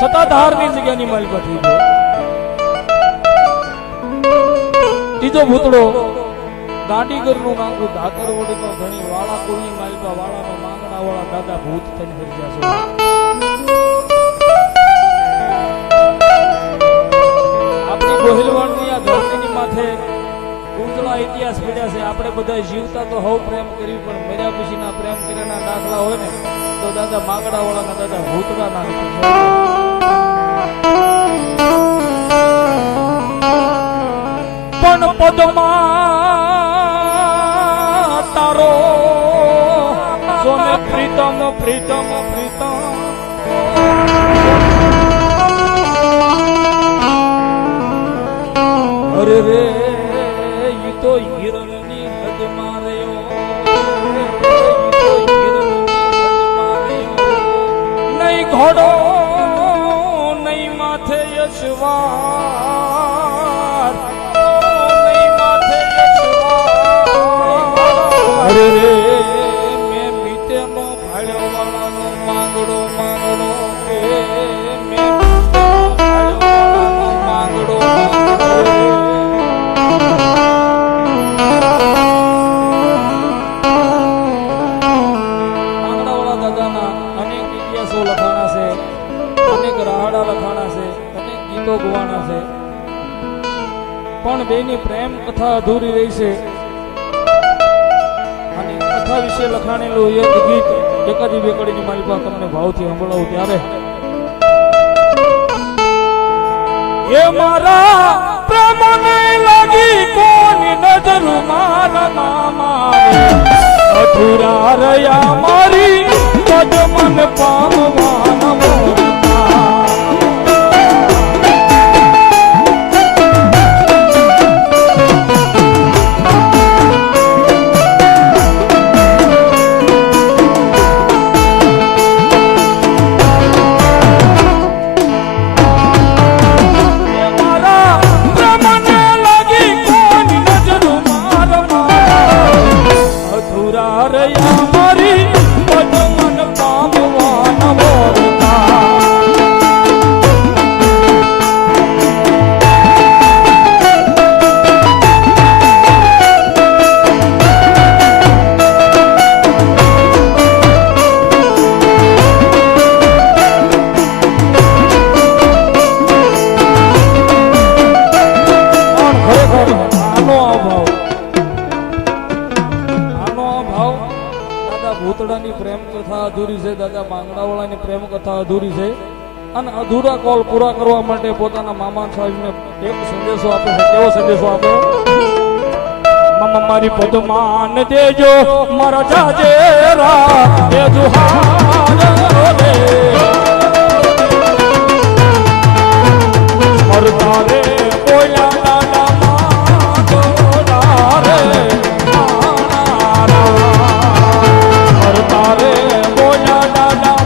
સતાધારની જગ્યાની માલિકા થઈ ગયો. ત્રીજો ભૂતળો દાંડીગરનું નાખું ધાતર વડે તો ઘણી વાળા કુળની માલિકા વાળાનો માંગણા વાળા દાદા ભૂત થઈને ફરી જશે. આપણી ગોહિલવાડની આ ધરતીની માથે ઉજળા ઇતિહાસ પડ્યા છે. આપણે બધા જીવતા તો હવ પ્રેમ કર્યું પણ મર્યા પછીના પ્રેમ કર્યાના દાખલા હોય ને તો દાદા માંગડા વાળાના દાદા ભૂતડા ના પણ પદમાં તારો સોને પ્રીતમ પ્રીતમ પ્રીતમ અરે રે ઈ તો હિરણની હદ માર્યો, નહીં ઘોડો નહીં માથે યશવાર, નહીં માથે યશવાર. અરે રે મેં મીતેનો ભાડ્યો વાળાનો માંગડો માંગડો કે મેં ભાડ્યો વાળાનો માંગડો માંગડો. પણ બેની પ્રેમ કથા અધૂરી રહી છે અને કથા વિશે લખાણેલું એક ગીત એકાદી બે કડીની મારી પાસે તમને ભાવથી સંભળાવું ત્યારે એ મારા પ્રેમને લાગી કોની નજર મારા મારી અધૂરા રહ્યા મારી પદ મન પામવાના પ્રેમ કથા અધૂરી છે અને અધૂરા કોલ પૂરા કરવા માટે પોતાના મામા સાહેબને એક સંદેશો આપે છે. કેવો સંદેશો આપે? મામા મારી પદમાન દેજો મારા જાજેરા એ જુહાર રે મરતા રે કોયા દાદા માં રે મરતા રે કોયા દાદા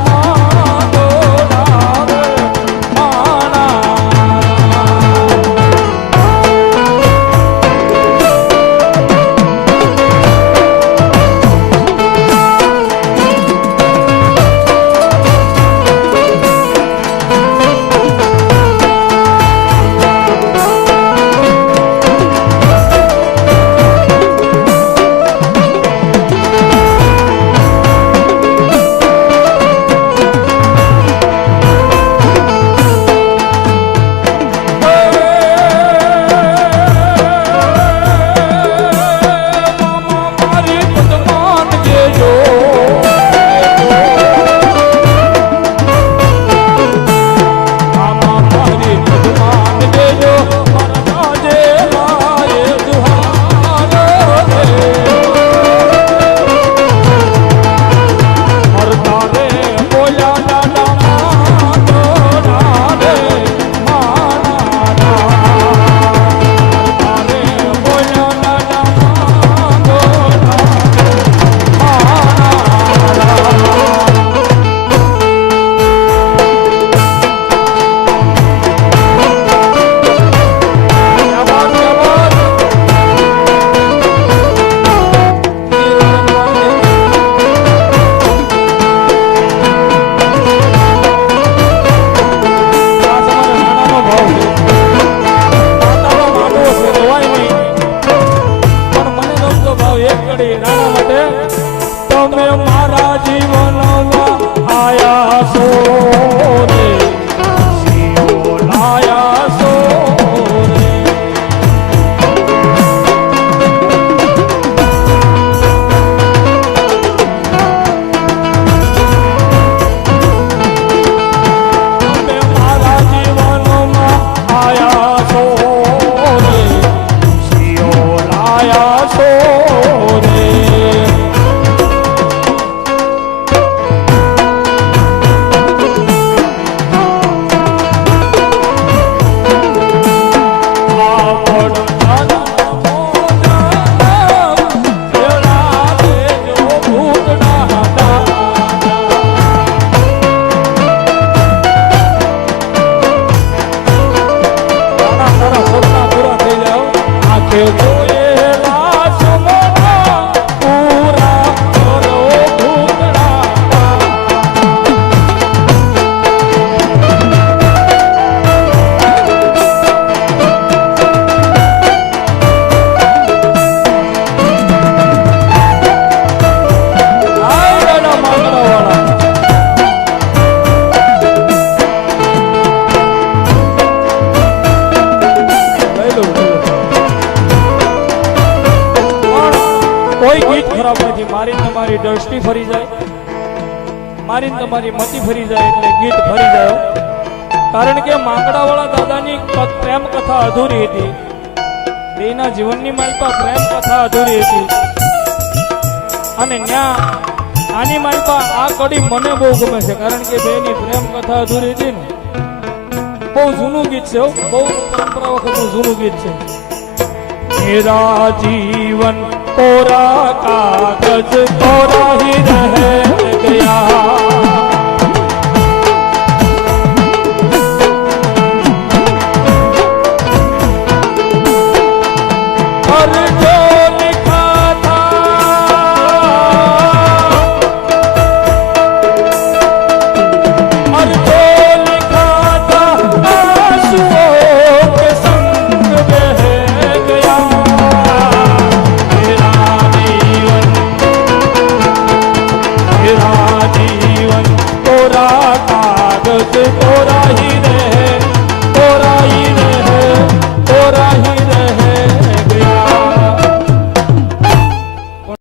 તમારી દ્રષ્ટિ ફરી જાય, મારી ને તમારી મતિ ફરી જાય એટલે ગીત ફરી જાય. કારણ કે માંગડાવાળા દાદાની પ્રેમ કથા અધૂરી હતી, બેના જીવનની માલપા પ્રેમ કથા અધૂરી હતી. અને ન્યા આની માલપા આ કડી મને બહુ ગમે છે, કારણ કે બેની પ્રેમ કથા અધૂરી હતી ને. બહુ જૂનું ગીત છે, બહુ પરંપરા વખતનું જૂનું ગીત છે. मेरा जीवन कोरा कागज कोरा ही रहे